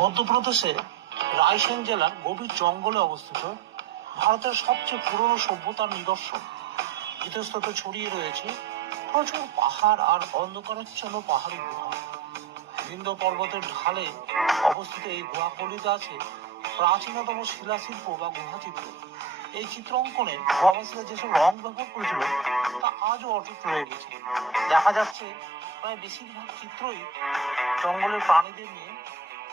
মধ্যপ্রদেশে রায়সেন জেলার গভীর জঙ্গলে অবস্থিত ভারতের সবচেয়ে পুরনো সভ্যতার নিদর্শন। ইতস্তত ছড়িয়ে রয়েছে প্রচুর পাহাড় আর অন্ধকারাচ্ছন্ন পাহাড়ি গুহা। বিন্ধ্য পর্বতের ঢালে অবস্থিত এই গুহাগুলিতে আছে প্রাচীনতম শিলাশিল্প বা গুহাচিত্র। এই চিত্র অঙ্কনে যেসব রং ব্যবহার করেছিল, তা আজও অটুট রয়ে গেছে। দেখা যাচ্ছে প্রায় বেশিরভাগ চিত্রই জঙ্গলের প্রাণীদের নিয়ে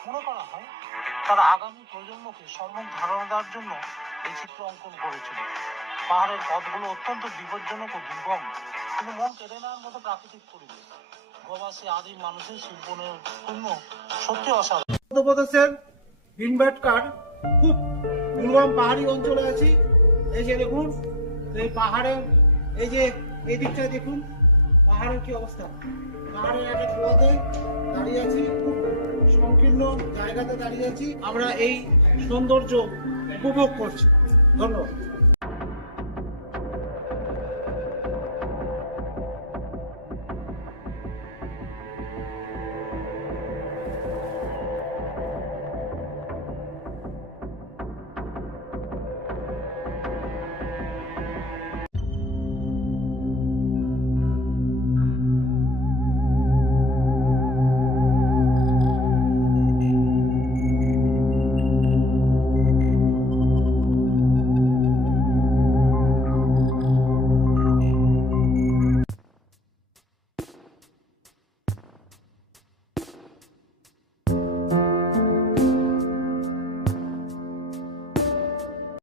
মনে করা হয় তারা আগামী প্রজন্মকে সম্যক ধারণা দেওয়ার জন্য এই চিত্র অঙ্কন করেছিল। পাহাড়ের পথগুলো অত্যন্ত বিপজ্জনক ও দুর্গম। কিন্তু মন কেড়ে নেওয়ার মতো প্রাকৃতিক পরিবেশ। প্রবাসী আদিম মানুষের শিল্পনের পূর্ণ সত্যি অসাধারণ। মধ্যপ্রদেশের ভিনবাটকার খুব দুর্গম পাহাড়ি অঞ্চলে আছি। এই যে দেখুন, এই পাহাড়ের, এই যে এই দিকটা দেখুন কি অবস্থা? পাহাড়ের একটা কুয়াতে দাঁড়িয়ে আছি, খুব সংকীর্ণ জায়গাতে দাঁড়িয়ে আছি। আমরা এই সৌন্দর্য উপভোগ করছি। ধন্যবাদ।